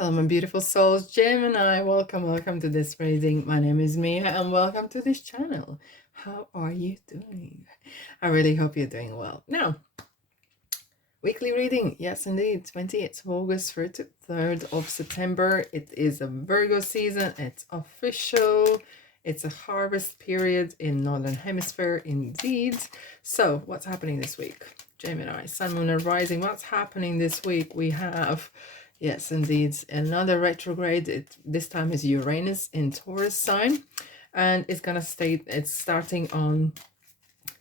Hello, my beautiful souls, Gemini. Welcome to this reading. My name is Mia, and welcome to this channel. How are you doing? I really hope you're doing well. Now, weekly reading. Yes, indeed. 28th of August through to 3rd of September. It is a Virgo season. It's official. It's a harvest period in Northern Hemisphere, indeed. So, what's happening this week? Gemini, Sun, Moon, and Rising. What's happening this week? We have, yes, indeed, another retrograde. This time is Uranus in Taurus sign. And it's going to stay, it's starting on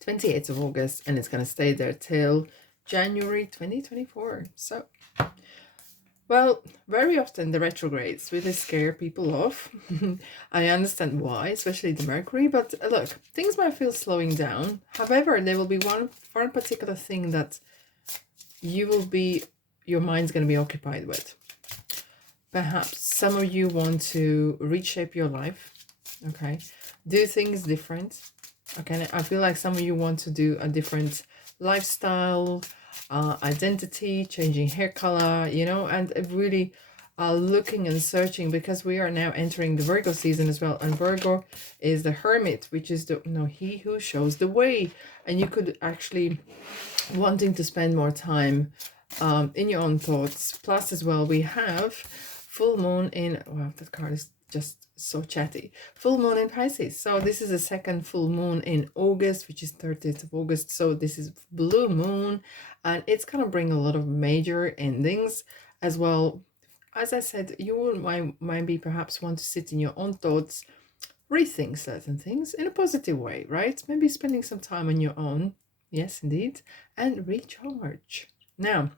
28th of August, and it's going to stay there till January 2024. So, well, very often the retrogrades really scare people off. I understand why, especially the Mercury, but look, things might feel slowing down. However, there will be one particular thing that your mind's going to be occupied with. Perhaps some of you want to reshape your life, okay? Do things different, okay? I feel like some of you want to do a different lifestyle, identity, changing hair color, you know, and really looking and searching, because we are now entering the Virgo season as well. And Virgo is the hermit, which is he who shows the way. And you could actually wanting to spend more time in your own thoughts. Plus as well, we have full moon in, wow, that card is just so chatty. Full moon in Pisces. So this is the second full moon in August, which is 30th of August. So this is blue moon, and it's going to bring a lot of major endings as well. As I said, you might be perhaps want to sit in your own thoughts, rethink certain things in a positive way, right? Maybe spending some time on your own. Yes, indeed. And recharge. Now,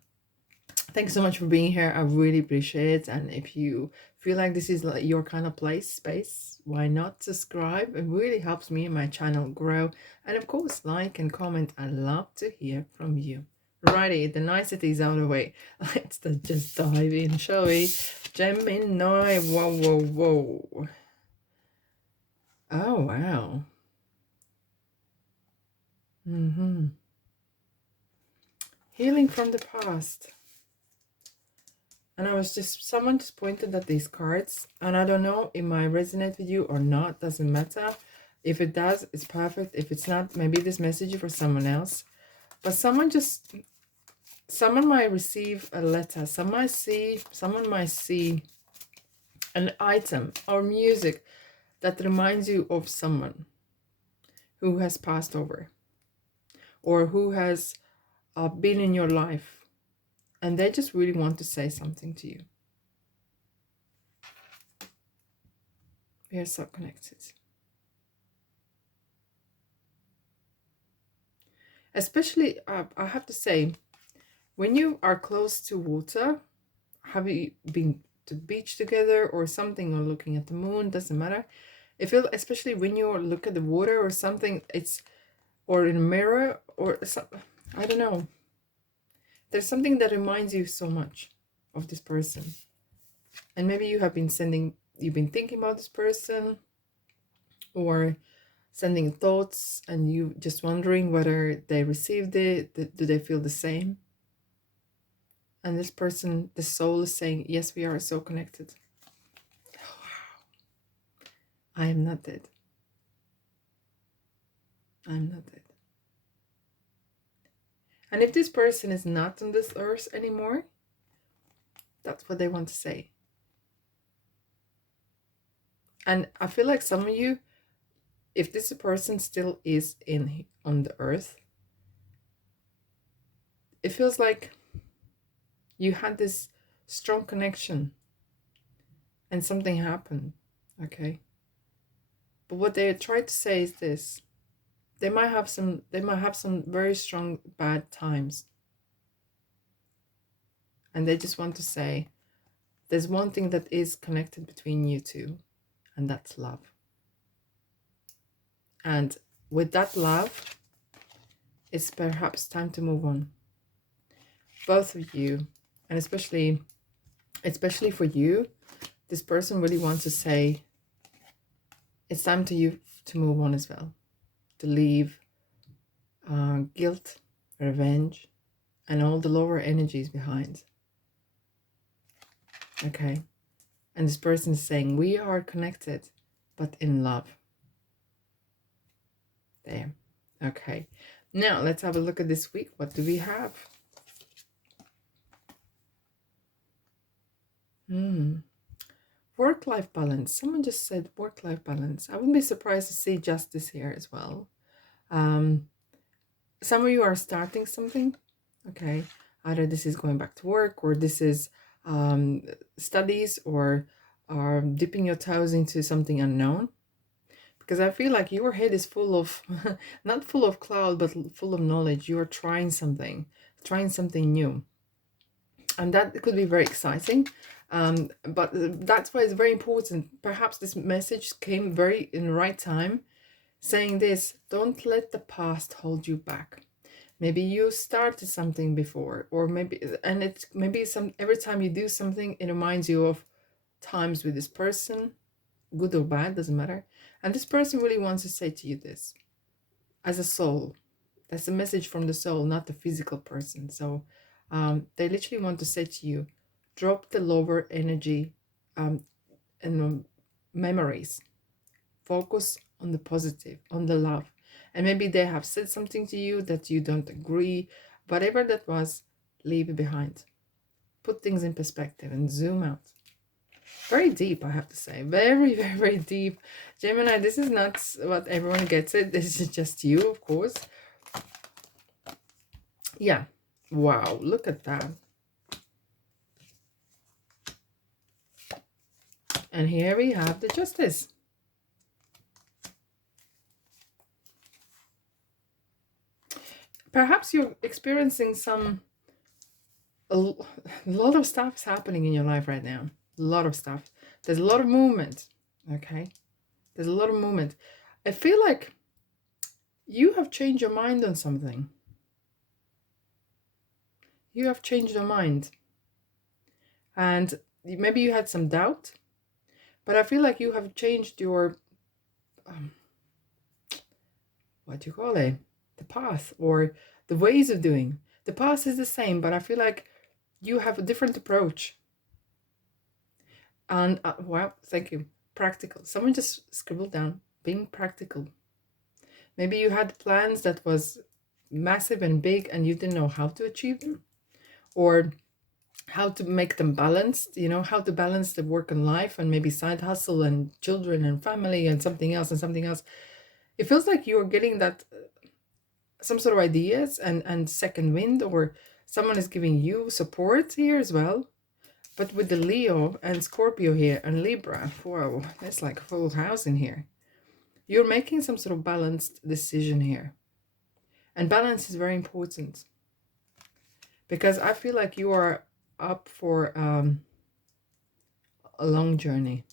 thanks so much for being here. I really appreciate it. And if you feel like this is like your kind of space, why not subscribe? It really helps me and my channel grow. And of course, like and comment. I love to hear from you. Righty, the niceties out of the way. Let's just dive in, shall we? Gemini, whoa. Oh, wow. Healing from the past. And someone just pointed at these cards, and I don't know, it might resonate with you or not, doesn't matter. If it does, it's perfect. If it's not, maybe this message is for someone else. But someone might receive a letter. Someone might see an item or music that reminds you of someone who has passed over, or who has been in your life, and they just really want to say something to you. We are so connected. Especially, I have to say, when you are close to water, have you been to the beach together or something, or looking at the moon, doesn't matter. I feel, especially when you look at the water or something, or in a mirror or something, I don't know. There's something that reminds you so much of this person. And maybe you've been thinking about this person, or sending thoughts, and you just wondering whether they received it. Do they feel the same? And this person, the soul, is saying, yes, we are so connected. Oh, wow. I am not dead. I'm not dead. And if this person is not on this earth anymore, that's what they want to say. And I feel like some of you, if this person still is on the earth, it feels like you had this strong connection and something happened, okay? But what they try to say is this: they might have some very strong bad times, and they just want to say there's one thing that is connected between you two, and that's love. And with that love, it's perhaps time to move on. Both of you, and especially for you, this person really wants to say it's time to move on as well, to leave guilt, revenge, and all the lower energies behind. Okay. And this person is saying, we are connected, but in love. There. Okay. Now, let's have a look at this week. What do we have? Work-life balance. Someone just said work-life balance. I wouldn't be surprised to see justice here as well. Some of you are starting something. Okay. Either this is going back to work, or this is studies, or dipping your toes into something unknown. Because I feel like your head is full of, not full of cloud, but full of knowledge. You are trying something new. And that could be very exciting. But that's why it's very important. Perhaps this message came very in the right time, saying this: don't let the past hold you back. Maybe you started something before, or maybe, and it's maybe every time you do something, it reminds you of times with this person, good or bad, doesn't matter. And this person really wants to say to you this as a soul. That's a message from the soul, not the physical person. So they literally want to say to you, drop the lower energy and memories. Focus on the positive, on the love. And maybe they have said something to you that you don't agree. Whatever that was, leave it behind. Put things in perspective and zoom out. Very deep, I have to say. Very, very, very deep. Gemini, this is not what everyone gets it. This is just you, of course. Yeah. Wow, look at that. And here we have the Justice. Perhaps you're experiencing a lot of stuff's happening in your life right now. A lot of stuff. There's a lot of movement. Okay. There's a lot of movement. I feel like you have changed your mind on something. You have changed your mind. And maybe you had some doubt. But I feel like you have changed your, what do you call it? The path or the ways of doing. The path is the same, but I feel like you have a different approach. And wow, thank you. Practical. Someone just scribbled down, being practical. Maybe you had plans that was massive and big and you didn't know how to achieve them, or how to make them balanced, how to balance the work and life, and maybe side hustle and children and family and something else and something else. It feels like you're getting that some sort of ideas and second wind, or someone is giving you support here as well. But with the Leo and Scorpio here and Libra, whoa, that's like a full house in here. You're making some sort of balanced decision here. And balance is very important. Because I feel like you are up for a long journey.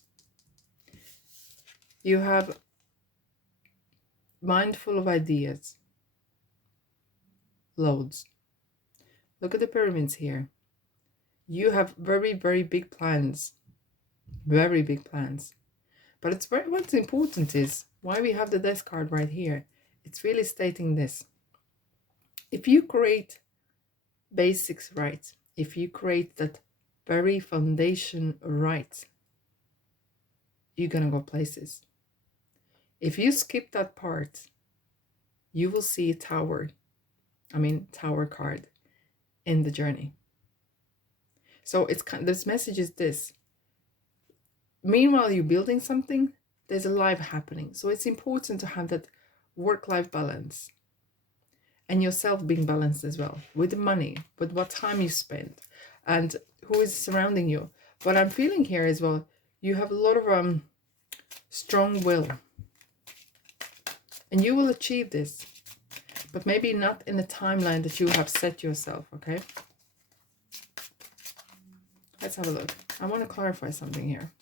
You have mind full of ideas. Loads. Look at the pyramids here. You have very, very big plans. Very big plans. But it's what's important is why we have the Death card right here. It's really stating this. If you create basics right, if you create that very foundation right, you're gonna go places. If you skip that part, you will see a tower card in the journey. So it's this message is this. Meanwhile, you're building something, there's a life happening. So it's important to have that work-life balance and yourself being balanced as well, with the money, with what time you spend and who is surrounding you. What I'm feeling here as well, you have a lot of strong will, and you will achieve this, but maybe not in the timeline that you have set yourself. Okay, let's have a look. I want to clarify something here.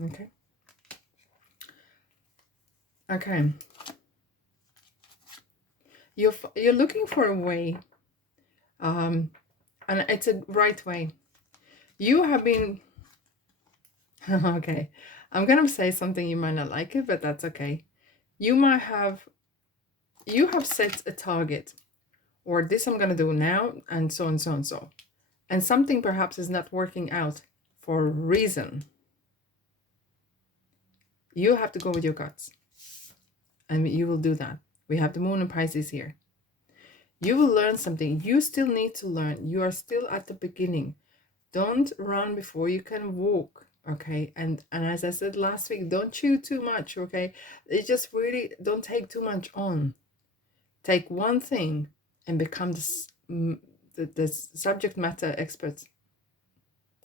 Okay. Okay. You're looking for a way, and it's a right way. You have been okay. I'm gonna say something, you might not like it, but that's okay. You have set a target, or this I'm gonna do now, and so and so and so. And something perhaps is not working out for a reason. You have to go with your guts. And you will do that. We have the moon and Pisces here. You will learn something. You still need to learn. You are still at the beginning. Don't run before you can walk. Okay. And as I said last week, don't chew too much. Okay. It just really don't take too much on. Take one thing and become the subject matter expert.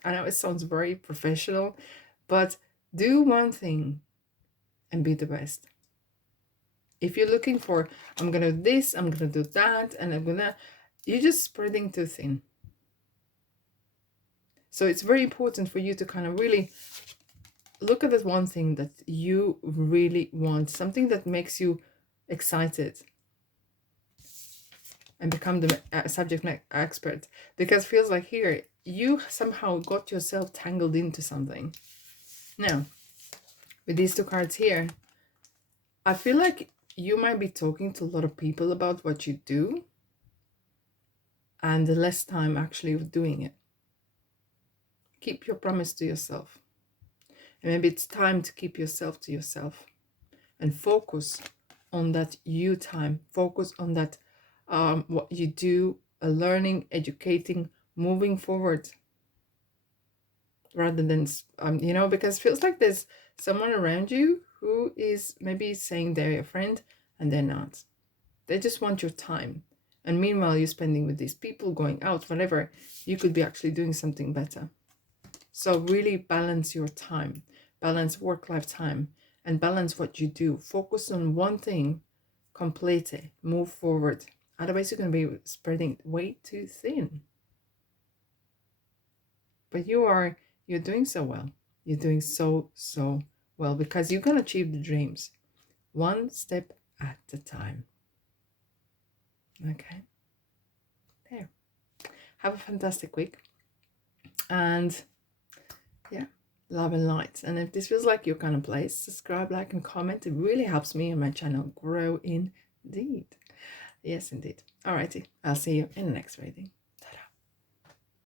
I know it sounds very professional, but do one thing and be the best. If you're looking for, I'm gonna do this, I'm gonna do that, and you're just spreading too thin. So it's very important for you to kind of really look at that one thing that you really want, something that makes you excited, and become the subject expert. Because it feels like here, you somehow got yourself tangled into something. Now, with these two cards here, I feel like you might be talking to a lot of people about what you do, and the less time actually of doing it. Keep your promise to yourself. And maybe it's time to keep yourself to yourself and focus on that you time. Focus on that what you do, learning, educating, moving forward. Rather than, because it feels like there's someone around you who is maybe saying they're your friend and they're not. They just want your time. And meanwhile, you're spending with these people, going out, whatever, you could be actually doing something better. So really balance your time, balance work-life time, and balance what you do. Focus on one thing, complete it, move forward. Otherwise, you're going to be spreading way too thin. But you're doing so well. You're doing so well, because you can achieve the dreams one step at a time. Okay. There. Have a fantastic week. And yeah, love and light. And if this feels like your kind of place, subscribe, like, and comment. It really helps me and my channel grow indeed. Yes, indeed. Alrighty. I'll see you in the next reading.